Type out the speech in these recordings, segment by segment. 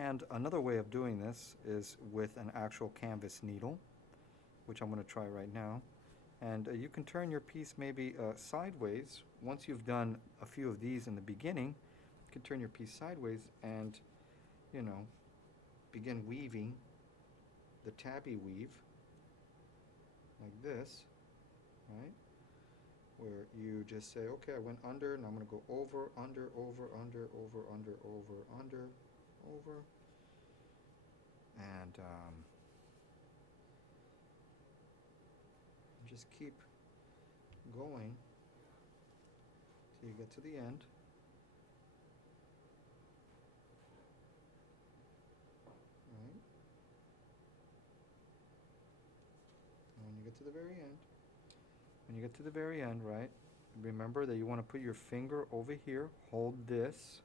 And another way of doing this is with an actual canvas needle, which I'm going to try right now. And you can turn your piece maybe sideways. Once you've done a few of these in the beginning, you can turn your piece sideways and, you know, begin weaving the tabby weave like this, right? Where you just say, okay, I went under, and I'm going to go over, under, over, under, over, under, over, under, over, and just keep going till you get to the end. Right? And when you get to the very end, right, remember that you want to put your finger over here, hold this,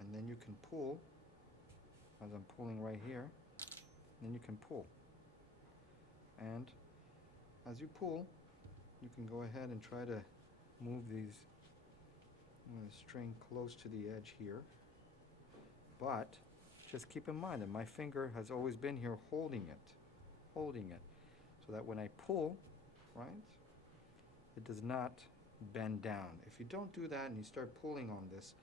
and then you can pull, as I'm pulling right here, then you can pull. And as you pull, you can go ahead and try to move these, I'm going to string close to the edge here, but just keep in mind that my finger has always been here holding it, so that when I pull, right, it does not bend down. If you don't do that and you start pulling on this,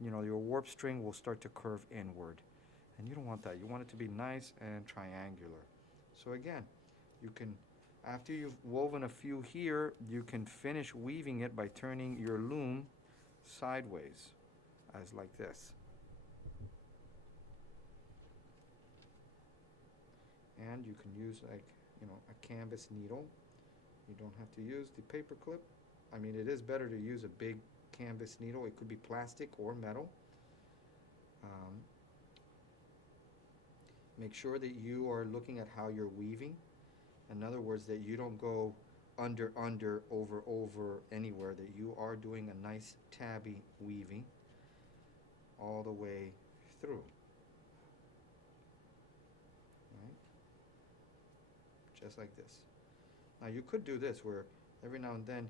you know, your warp string will start to curve inward, and you don't want that. You want it to be nice and triangular. So again, you can, after you've woven a few here, you can finish weaving it by turning your loom sideways, as like this. And you can use, like, you know, a canvas needle. You don't have to use the paper clip. I mean, it is better to use a big canvas needle. It could be plastic or metal. Make sure that you are looking at how you're weaving. In other words, that you don't go under, over, anywhere, that you are doing a nice tabby weaving all the way through. Right? Just like this. Now you could do this where every now and then,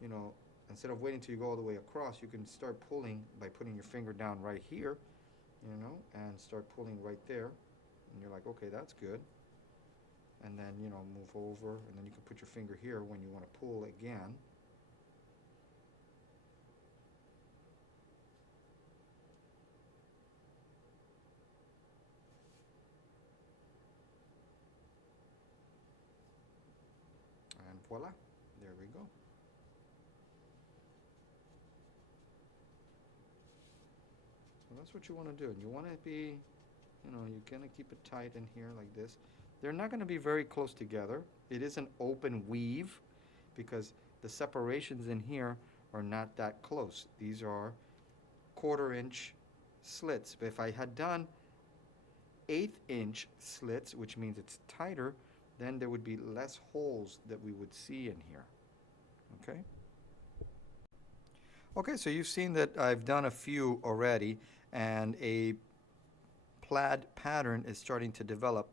you know, instead of waiting till you go all the way across, you can start pulling by putting your finger down right here, you know, and start pulling right there. And you're like, okay, that's good. And then, you know, move over, and then you can put your finger here when you want to pull again. And voila, there we go. So that's what you want to do. And you want to be, you know, you're going to keep it tight in here like this. They're not going to be very close together. It is an open weave because the separations in here are not that close. These are 1/4 inch slits. But if I had done 1/8 inch slits, which means it's tighter, then there would be less holes that we would see in here. Okay? Okay, so you've seen that I've done a few already, and a plaid pattern is starting to develop.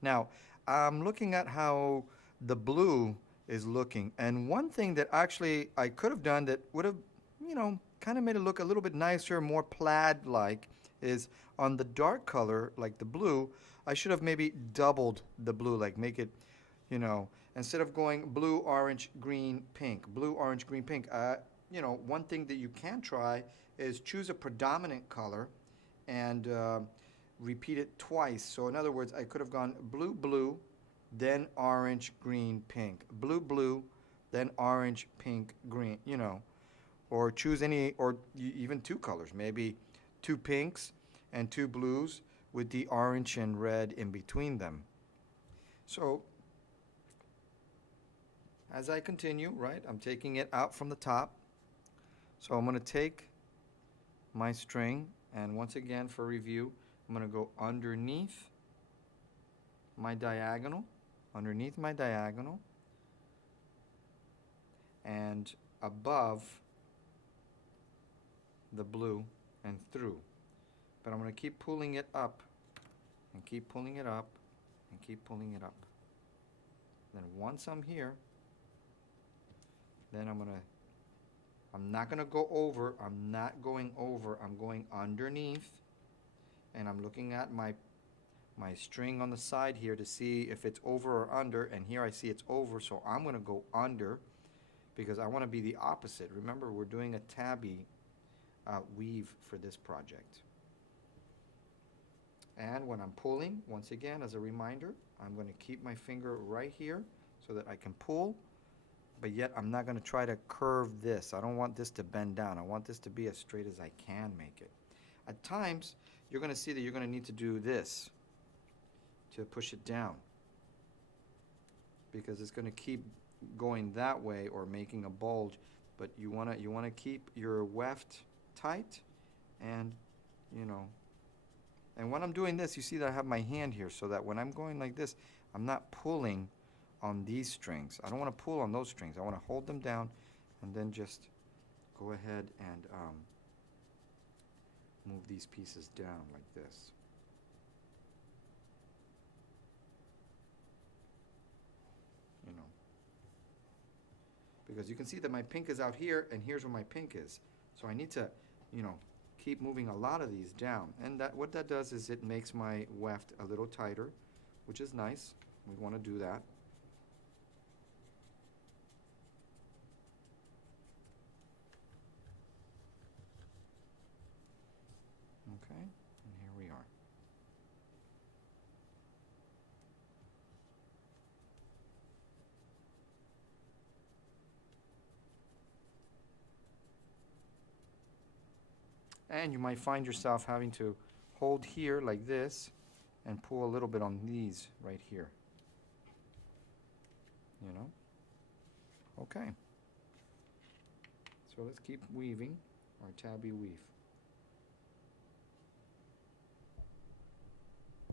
Now, I'm looking at how the blue is looking, and one thing that actually I could have done that would have, you know, kind of made it look a little bit nicer, more plaid-like, is on the dark color, like the blue, I should have maybe doubled the blue, like make it, you know, instead of going blue, orange, green, pink, blue, orange, green, pink, you know, one thing that you can try is choose a predominant color and repeat it twice. So in other words, I could have gone blue, blue, then orange, green, pink. Blue, blue, then orange, pink, green, you know. Or choose any, or even 2 colors. Maybe 2 pinks and 2 blues with the orange and red in between them. So as I continue, right, I'm taking it out from the top. So I'm going to take my string, and once again for review, I'm going to go underneath my diagonal, and above the blue and through. But I'm going to keep pulling it up, and keep pulling it up, and keep pulling it up. Then once I'm here, then I'm not going to go over, I'm not going over, I'm going underneath, and I'm looking at my string on the side here to see if it's over or under, and here I see it's over, so I'm going to go under because I want to be the opposite. Remember, we're doing a tabby weave for this project. And when I'm pulling, once again, as a reminder, I'm going to keep my finger right here so that I can pull, but yet I'm not going to try to curve this. I don't want this to bend down. I want this to be as straight as I can make it. At times, you're going to see that you're going to need to do this to push it down, because it's going to keep going that way or making a bulge, but you want to keep your weft tight, and and when I'm doing this, you see that I have my hand here, so that when I'm going like this, I'm not pulling on these strings. I don't want to pull on those strings. I want to hold them down and then just go ahead and move these pieces down like this. Because you can see that my pink is out here, and here's where my pink is. So I need to, keep moving a lot of these down. And what that does is it makes my weft a little tighter, which is nice. We want to do that. Okay, and here we are. And you might find yourself having to hold here like this and pull a little bit on these right here. Okay. So let's keep weaving our tabby weave.